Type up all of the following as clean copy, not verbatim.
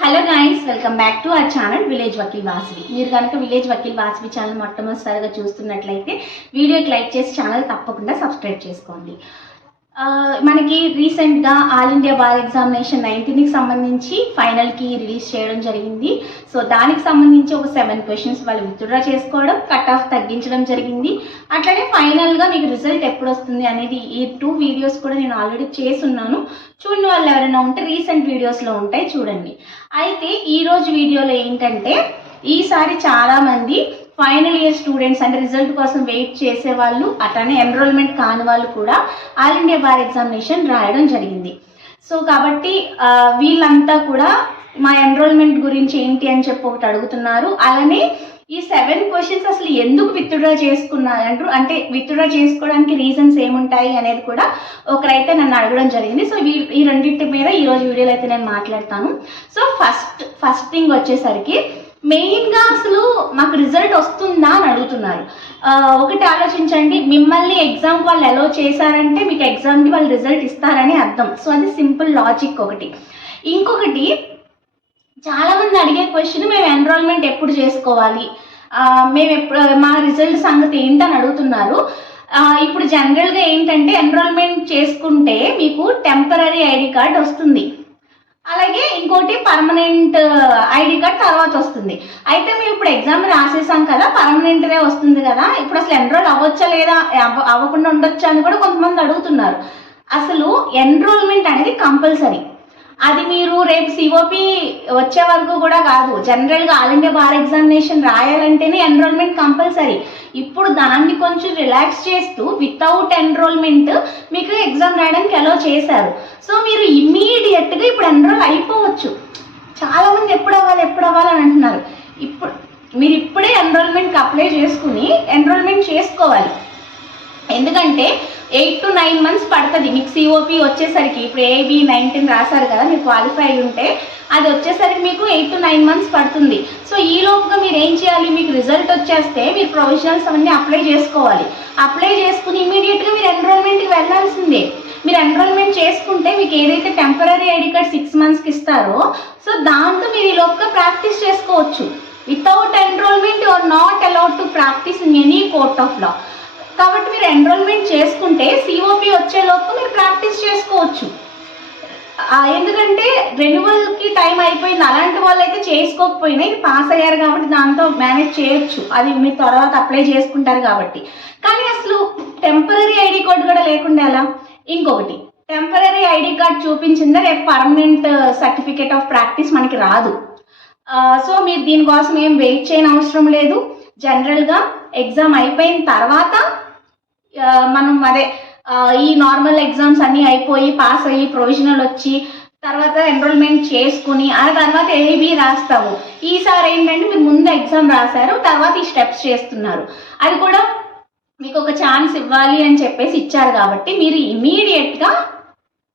Hello guys, welcome back to our channel village Vakeel Vasavi. మీరు కనుక village Vakeel Vasavi channel మొట్టమొదటిసారిగా చూస్తున్నట్లయితే వీడియోకి లైక్ చేసి ఛానల్ తప్పకుండా సబ్స్క్రైబ్ చేసుకోండి. మనకి రీసెంట్గా ఆల్ ఇండియా బార్ ఎగ్జామినేషన్ 19కి సంబంధించి ఫైనల్కి రిలీజ్ చేయడం జరిగింది. సో దానికి సంబంధించి ఒక 7 క్వశ్చన్స్ వాళ్ళు విత్డ్రా చేసుకోవడం, కట్ ఆఫ్ తగ్గించడం జరిగింది. అట్లనే ఫైనల్గా మీకు రిజల్ట్ ఎప్పుడు వస్తుంది అనేది ఈ 2 వీడియోస్ కూడా నేను ఆల్రెడీ చేసున్నాను. చూడని వాళ్ళు ఎవరైనా ఉంటే రీసెంట్ వీడియోస్లో ఉంటాయి, చూడండి. అయితే ఈరోజు వీడియోలో ఏంటంటే, ఈసారి చాలామంది ఫైనల్ ఇయర్ స్టూడెంట్స్ అంటే రిజల్ట్ కోసం వెయిట్ చేసే వాళ్ళు, అట్లానే ఎన్రోల్మెంట్ కాని వాళ్ళు కూడా ఆల్ ఇండియా బార్ ఎగ్జామినేషన్ రాయడం జరిగింది. సో కాబట్టి వీళ్ళంతా కూడా మా ఎన్రోల్మెంట్ గురించి ఏంటి అని చెప్పి ఒకటి అడుగుతున్నారు. అలానే ఈ 7 క్వశ్చన్స్ అసలు ఎందుకు విత్డ్రా చేసుకున్నారు అంటే విత్డ్రా చేసుకోవడానికి రీజన్స్ ఏముంటాయి అనేది కూడా ఒకరైతే నన్ను అడగడం జరిగింది. సో ఈ రెండింటి మీద ఈరోజు వీడియోలో అయితే నేను మాట్లాడతాను. సో ఫస్ట్ థింగ్ వచ్చేసరికి మెయిన్గా అసలు మాకు రిజల్ట్ వస్తుందా అని అడుగుతున్నారు. ఒకటి ఆలోచించండి, మిమ్మల్ని ఎగ్జామ్కి వాళ్ళు అలో చేశారంటే మీకు ఎగ్జామ్కి వాళ్ళు రిజల్ట్ ఇస్తారని అర్థం. సో అది సింపుల్ లాజిక్ ఒకటి. ఇంకొకటి, చాలామంది అడిగే క్వశ్చన్, మేము ఎన్రోల్మెంట్ ఎప్పుడు చేసుకోవాలి, మా రిజల్ట్ సంగతి ఏంటని అడుగుతున్నారు. ఇప్పుడు జనరల్గా ఏంటంటే ఎన్రోల్మెంట్ చేసుకుంటే మీకు టెంపరరీ ఐడి కార్డ్ వస్తుంది, అలాగే ఇంకోటి పర్మనెంట్ ఐడి కార్డ్ తర్వాత వస్తుంది. అయితే మేము ఇప్పుడు ఎగ్జామ్ రాసేసాం కదా, పర్మనెంట్దే వస్తుంది కదా, ఇప్పుడు అసలు ఎన్రోల్ అవ్వచ్చా లేదా, అవ్వకుండా ఉండొచ్చా అని కూడా కొంతమంది అడుగుతున్నారు. అసలు ఎన్రోల్మెంట్ అనేది కంపల్సరీ. అది మీరు రేపు సిఓపి వచ్చే వరకు కూడా కాదు, జనరల్గా ఆల్ ఇండియా బార్ ఎగ్జామినేషన్ రాయాలంటేనే ఎన్రోల్మెంట్ కంపల్సరీ. ఇప్పుడు దాన్ని కొంచెం రిలాక్స్ చేస్తూ వితౌట్ ఎన్రోల్మెంట్ మీకు ఎగ్జామ్ రాయడానికి అలో చేశారు. సో మీరు ఇమ్మీడియట్గా ఇప్పుడు ఎన్రోల్ అయిపోవచ్చు. చాలామంది ఎప్పుడు అవ్వాలి అని అంటున్నారు. మీరు ఇప్పుడే ఎన్రోల్మెంట్కి అప్లై చేసుకుని ఎన్రోల్మెంట్ చేసుకోవాలి. ఎందుకంటే 8 to 9 months పడుతుంది మీకు సిఓపి వచ్చేసరికి. ఇప్పుడు ఏబి 19 రాశారు కదా, మీరు క్వాలిఫై అయి ఉంటే అది వచ్చేసరికి మీకు 8 to 9 months పడుతుంది. సో ఈ లోపుగా మీరు ఏం చేయాలి, మీకు రిజల్ట్ వచ్చేస్తే మీరు ప్రొవిజనల్స్ అవన్నీ అప్లై చేసుకోవాలి. అప్లై చేసుకుని ఇమీడియట్గా మీరు ఎన్రోల్మెంట్కి వెళ్ళాల్సిందే. మీరు ఎన్రోల్మెంట్ చేసుకుంటే మీకు ఏదైతే టెంపరరీ ఐడి కార్డ్ 6 monthsకి ఇస్తారో, సో దాంతో మీరు ఈ లోపుగా ప్రాక్టీస్ చేసుకోవచ్చు. Without enrollment you are not allowed to practice in any court of law. కాబట్టి మీరు ఎన్రోల్మెంట్ చేసుకుంటే సిఓపి వచ్చేలోపు మీరు ప్రాక్టీస్ చేసుకోవచ్చు. ఎందుకంటే రెన్యువల్కి టైం అయిపోయింది, అలాంటి వాళ్ళు అయితే చేసుకోకపోయినా ఇది పాస్ అయ్యారు కాబట్టి దాంతో మేనేజ్ చేయొచ్చు, అది మీరు తర్వాత అప్లై చేసుకుంటారు కాబట్టి. కానీ అసలు టెంపరరీ ఐడి కార్డ్ కూడా లేకుండా ఎలా? ఇంకొకటి, టెంపరరీ ఐడి కార్డ్ చూపించిందా రేపు పర్మనెంట్ సర్టిఫికేట్ ఆఫ్ ప్రాక్టీస్ మనకి రాదు. సో మీరు దీనికోసం ఏం వెయిట్ చేయని అవసరం లేదు. జనరల్గా ఎగ్జామ్ అయిపోయిన తర్వాత మనం ఈ నార్మల్ ఎగ్జామ్స్ అన్నీ అయిపోయి పాస్ అయ్యి ప్రొవిజనల్ వచ్చి తర్వాత ఎన్రోల్మెంట్ చేసుకుని ఆ తర్వాత ఏబి రాస్తాము. ఈసారి ఏంటంటే మీరు ముందు ఎగ్జామ్ రాశారు, తర్వాత ఈ స్టెప్స్ చేస్తున్నారు. అది కూడా మీకు ఒక ఛాన్స్ ఇవ్వాలి అని చెప్పేసి ఇచ్చారు కాబట్టి మీరు ఇమీడియట్గా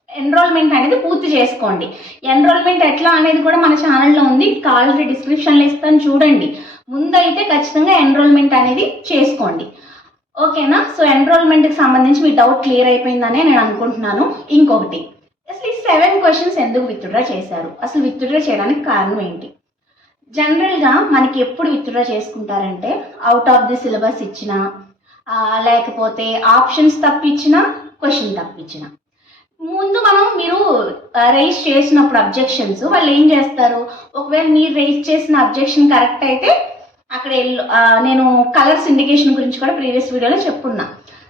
ఎన్రోల్మెంట్ అనేది పూర్తి చేసుకోండి. ఎన్రోల్మెంట్ ఎట్లా అనేది కూడా మన ఛానల్లో ఉంది, ఆల్రెడీ డిస్క్రిప్షన్లో ఇస్తాను, చూడండి. ముందైతే ఖచ్చితంగా ఎన్రోల్మెంట్ అనేది చేసుకోండి, ఓకేనా? సో ఎన్రోల్మెంట్కి సంబంధించి మీ డౌట్ క్లియర్ అయిపోయిందనే నేను అనుకుంటున్నాను. ఇంకొకటి, అసలు ఈ 7 క్వశ్చన్స్ ఎందుకు విత్డ్రా చేశారు, అసలు విత్డ్రా చేయడానికి కారణం ఏంటి? జనరల్గా మనకి ఎప్పుడు విత్డ్రా చేసుకుంటారంటే అవుట్ ఆఫ్ ది సిలబస్ ఇచ్చినా, లేకపోతే ఆప్షన్స్ తప్పించినా, క్వశ్చన్ తప్పించినా, ముందు మీరు రైజ్ చేసినప్పుడు అబ్జెక్షన్స్ వాళ్ళు ఏం చేస్తారు, ఒకవేళ మీరు రైజ్ చేసిన అబ్జెక్షన్ కరెక్ట్ అయితే అక్కడ నేను కలర్స్ ఇండికేషన్ గురించి కూడా ప్రీవియస్ వీడియోలో చెప్పున్నా.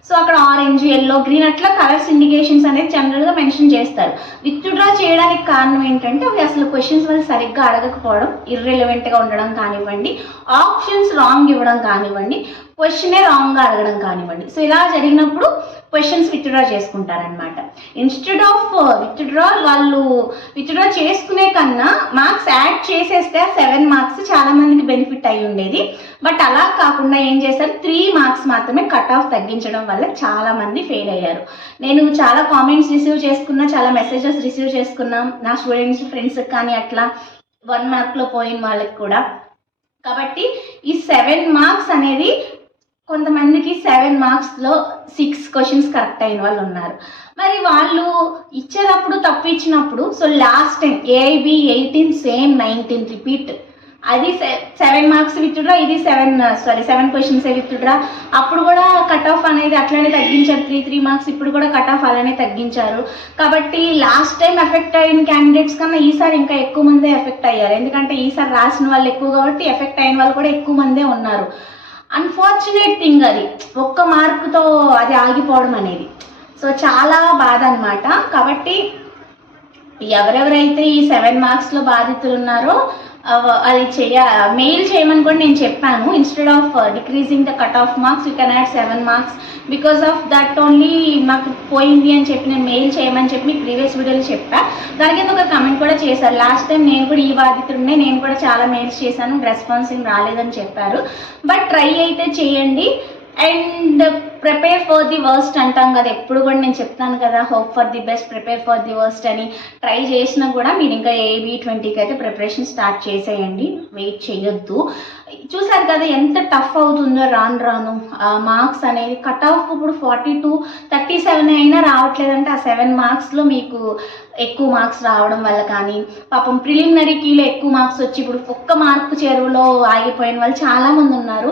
సో అక్కడ ఆరెంజ్, ఎల్లో, గ్రీన్ అట్లా కలర్స్ ఇండికేషన్స్ అనేది జనరల్గా మెన్షన్ చేస్తారు. విత్డ్రా చేయడానికి కారణం ఏంటంటే అవి అసలు క్వశ్చన్స్ వాళ్ళు సరిగ్గా అడగకపోవడం, ఇర్రెలవెంట్గా ఉండడం కానివ్వండి, ఆప్షన్స్ రాంగ్ ఇవ్వడం కానివ్వండి, క్వశ్చనే రాంగ్గా అడగడం కానివ్వండి. సో ఇలా జరిగినప్పుడు క్వశ్చన్స్ విత్డ్రా చేసుకుంటారనమాట. ఇన్స్టెడ్ ఆఫ్ వాళ్ళు విత్డ్రా చేసుకునే కన్నా మార్క్స్ యాడ్ చేసేస్తే 7 మార్క్స్ చాలామందికి బెనిఫిట్ అయి ఉండేది. బట్ అలా కాకుండా ఏం చేశారు, 3 మార్క్స్ మాత్రమే కట్ ఆఫ్ తగ్గించడం వల్ల చాలామంది ఫెయిల్ అయ్యారు. నేను చాలా కామెంట్స్ రిసీవ్ చేసుకున్నా, చాలా మెసేజెస్ రిసీవ్ చేసుకున్నాం నా స్టూడెంట్స్ ఫ్రెండ్స్కి కానీ, అట్లా 1 మార్క్లో పోయిన వాళ్ళకి కూడా. కాబట్టి ఈ 7 మార్క్స్ అనేది కొంతమందికి 7 మార్క్స్లో 6 క్వశ్చన్స్ కరెక్ట్ అయిన వాళ్ళు ఉన్నారు. మరి వాళ్ళు ఇచ్చేటప్పుడు తప్పు ఇచ్చినప్పుడు so last time AIB 18 same 19 repeat, అది 7 మార్క్స్ విత్డ్రా, ఇది 7 క్వశ్చన్స్ విత్డ్రా. అప్పుడు కూడా కట్ ఆఫ్ అనేది అట్లనే తగ్గించారు, 3 మార్క్స్. ఇప్పుడు కూడా కట్ ఆఫ్ అలానే తగ్గించారు. కాబట్టి లాస్ట్ టైం ఎఫెక్ట్ అయిన క్యాండిడేట్స్ కన్నా ఈసారి ఇంకా ఎక్కువ మందే ఎఫెక్ట్ అయ్యారు. ఎందుకంటే ఈసారి రాసిన వాళ్ళు ఎక్కువ కాబట్టి ఎఫెక్ట్ అయిన వాళ్ళు కూడా ఎక్కువ మందే ఉన్నారు. అన్ఫార్చునేట్ థింగ్ అది, ఒక్క మార్కుతో అది ఆగిపోవడం అనేది. సో చాలా బాధ అనమాట. కాబట్టి ఎవరెవరైతే ఈ 7 మార్క్స్లో బాధితులు ఉన్నారో అది మెయిల్ చేయమని కూడా నేను చెప్పాను. Instead of decreasing the cut off marks you can add 7 marks, because of that only మాకు పోయింది అని చెప్పి నేను మెయిల్ చేయమని చెప్పి మీకు ప్రీవియస్ వీడియోలో చెప్పా. దానికి ఒక కమెంట్ కూడా చేశారు. లాస్ట్ టైం నేను కూడా ఈ బాధితుడినే, నేను కూడా చాలా మెయిల్స్ చేశాను, రెస్పాన్స్ ఏం రాలేదని చెప్పారు. బట్ ట్రై అయితే చేయండి and prepare for the worst అంటాం కదా, ఎప్పుడు కూడా నేను చెప్తాను కదా, hope for the best, prepare for the worst అని. ట్రై చేసినా కూడా మీరు ఇంకా ఏబీ 20కి అయితే ప్రిపరేషన్ స్టార్ట్ చేసేయండి, వెయిట్ చేయొద్దు. చూసారు కదా ఎంత టఫ్ అవుతుందో రాను రాను మార్క్స్ అనేది. కట్ ఆఫ్ ఇప్పుడు 42, 37 అయినా రావట్లేదంటే ఆ 7 మార్క్స్లో మీకు ఎక్కువ మార్క్స్ రావడం వల్ల కానీ, పాపం ప్రిలిమినరీలో ఎక్కువ మార్క్స్ వచ్చి ఇప్పుడు ఒక్క మార్కు చెరువులో ఆగిపోయిన వాళ్ళు చాలామంది ఉన్నారు.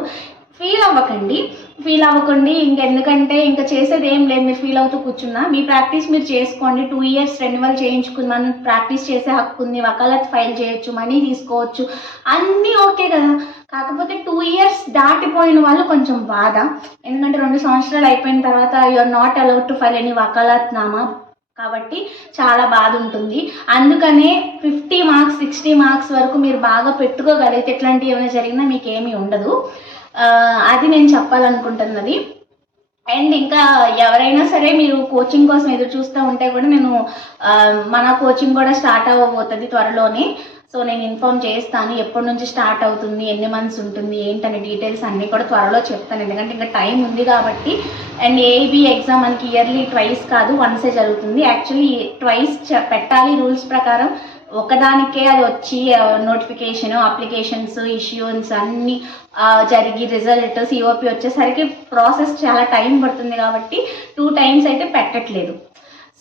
ఫీల్ అవ్వకండి ఇంకెందుకంటే ఇంకా చేసేది ఏం లేదు. మీరు ఫీల్ అవుతూ కూర్చున్నా మీ ప్రాక్టీస్ మీరు చేసుకోండి. 2 years రెన్యువల్ చేయించుకున్నాను, ప్రాక్టీస్ చేసే హక్కు ఉంది, వకాలత్ ఫైల్ చేయొచ్చు, మనీ తీసుకోవచ్చు, అన్నీ ఓకే కదా. కాకపోతే 2 years దాటిపోయిన వాళ్ళు కొంచెం బాధ. ఎందుకంటే 2 సంవత్సరాలు అయిపోయిన తర్వాత you are not allowed to file any vakalatnama, కాబట్టి చాలా బాధ ఉంటుంది. అందుకనే 50 మార్క్స్ 60 మార్క్స్ వరకు మీరు బాగా పెట్టుకోగలిగితే ఎట్లాంటివి ఏమైనా జరిగినా మీకు ఏమీ ఉండదు. అది నేను చెప్పాలనుకుంటున్నది. అండ్ ఇంకా ఎవరైనా సరే మీరు కోచింగ్ కోసం ఎదురు చూస్తూ ఉంటే కూడా నేను మన కోచింగ్ కూడా స్టార్ట్ అవ్వబోతుంది త్వరలోనే. సో నేను ఇన్ఫార్మ్ చేస్తాను ఎప్పటి నుంచి స్టార్ట్ అవుతుంది, ఎన్ని మంత్స్ ఉంటుంది, ఏంటనే డీటెయిల్స్ అన్నీ కూడా త్వరలో చెప్తాను. ఎందుకంటే ఇంకా టైం ఉంది కాబట్టి. అండ్ ఏబీ ఎగ్జామ్ మనకి ఇయర్లీ ట్వైస్ కాదు, వన్సే జరుగుతుంది. యాక్చువల్లీ ట్వైస్ పెట్టాలి రూల్స్ ప్రకారం. ఒకదానికే అది వచ్చి నోటిఫికేషన్, అప్లికేషన్స్, ఇష్యూన్స్ అన్నీ జరిగి రిజల్ట్ సిఓపి వచ్చేసరికి ప్రాసెస్ చాలా టైం పడుతుంది కాబట్టి 2 times అయితే పెట్టట్లేదు.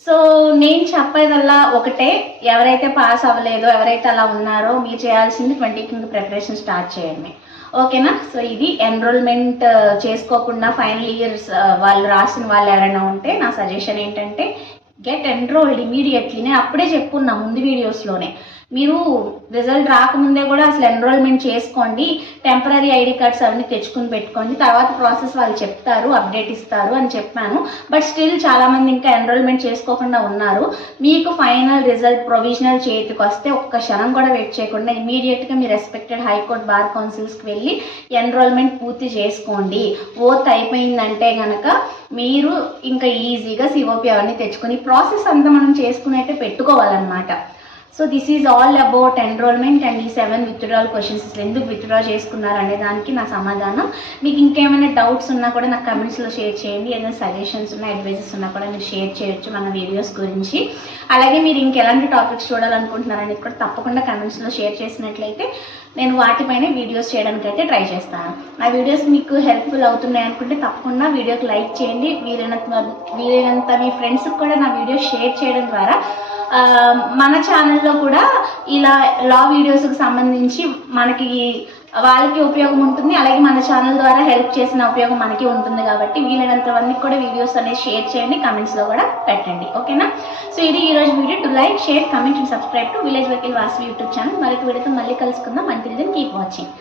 సో నేను చెప్పేదల్లా ఒకటే, ఎవరైతే పాస్ అవ్వలేదో, ఎవరైతే అలా ఉన్నారో మీరు చేయాల్సింది 20కి ప్రిపరేషన్ స్టార్ట్ చేయడమే, ఓకేనా. సో ఇది ఎన్రోల్మెంట్ చేసుకోకుండా ఫైనల్ ఇయర్స్ వాళ్ళు రాసిన వాళ్ళు ఎవరైనా ఉంటే నా సజెషన్ ఏంటంటే గెట్ ఎన్రోల్డ్ ఇమీడియట్లీ. నేను అప్పుడే చెప్పున్నా ముందు వీడియోస్లోనే, మీరు రిజల్ట్ రాకముందే కూడా అసలు ఎన్రోల్మెంట్ చేసుకోండి, టెంపరీ ఐడి కార్డ్స్ అవన్నీ తెచ్చుకుని పెట్టుకోండి, తర్వాత ప్రాసెస్ వాళ్ళు చెప్తారు, అప్డేట్ ఇస్తారు అని చెప్పాను. బట్ స్టిల్ చాలామంది ఇంకా ఎన్రోల్మెంట్ చేసుకోకుండా ఉన్నారు. మీకు ఫైనల్ రిజల్ట్ ప్రొవిజనల్ చేతికి వస్తే ఒక్క క్షణం కూడా వెయిట్ చేయకుండా ఇమీడియట్గా మీ రెస్పెక్టెడ్ హైకోర్టు బార్ కౌన్సిల్స్కి వెళ్ళి ఎన్రోల్మెంట్ పూర్తి చేసుకోండి. ఓత్ అయిపోయిందంటే కనుక మీరు ఇంకా ఈజీగా సిఓపి అవన్నీ తెచ్చుకొని ప్రాసెస్ అంతా మనం చేసుకుని అయితే పెట్టుకోవాలన్నమాట. So this is all about enrollment and ఈ 7 విత్డ్రాల్ క్వశ్చన్స్ ఎందుకు విత్డ్రా చేసుకున్నారు అనే దానికి నా సమాధానం. మీకు ఇంకేమైనా డౌట్స్ ఉన్నా కూడా నాకు కమెంట్స్లో షేర్ చేయండి. ఏదైనా సజెషన్స్ ఉన్నా, అడ్వైజెస్ ఉన్నా కూడా మీరు షేర్ చేయొచ్చు మన వీడియోస్ గురించి. అలాగే మీరు ఇంకెలాంటి టాపిక్స్ చూడాలనుకుంటున్నారనేది కూడా తప్పకుండా కమెంట్స్లో షేర్ చేసినట్లయితే నేను వాటిపైనే వీడియోస్ చేయడానికి అయితే ట్రై చేస్తాను. నా వీడియోస్ మీకు హెల్ప్ఫుల్ అవుతున్నాయి అనుకుంటే తప్పకుండా వీడియోకి లైక్ చేయండి. వీలైనంత మీ ఫ్రెండ్స్కి కూడా నా వీడియో షేర్ చేయడం ద్వారా మన ఛానల్లో కూడా ఇలా లా వీడియోస్కి సంబంధించి మనకి వాళ్ళకి ఉపయోగం ఉంటుంది, అలాగే మన ఛానల్ ద్వారా హెల్ప్ చేసిన ఉపయోగం మనకి ఉంటుంది. కాబట్టి వీలైనంత మందికి కూడా వీడియోస్ అనేది షేర్ చేయండి, కమెంట్స్లో కూడా పెట్టండి, ఓకేనా. సో ఇది ఈరోజు video. To like, share, comment and subscribe to village Vakeel Vasavi YouTube channel. మరొక వీడియోతో మళ్ళీ కలుసుకుందాం. Until then keep watching.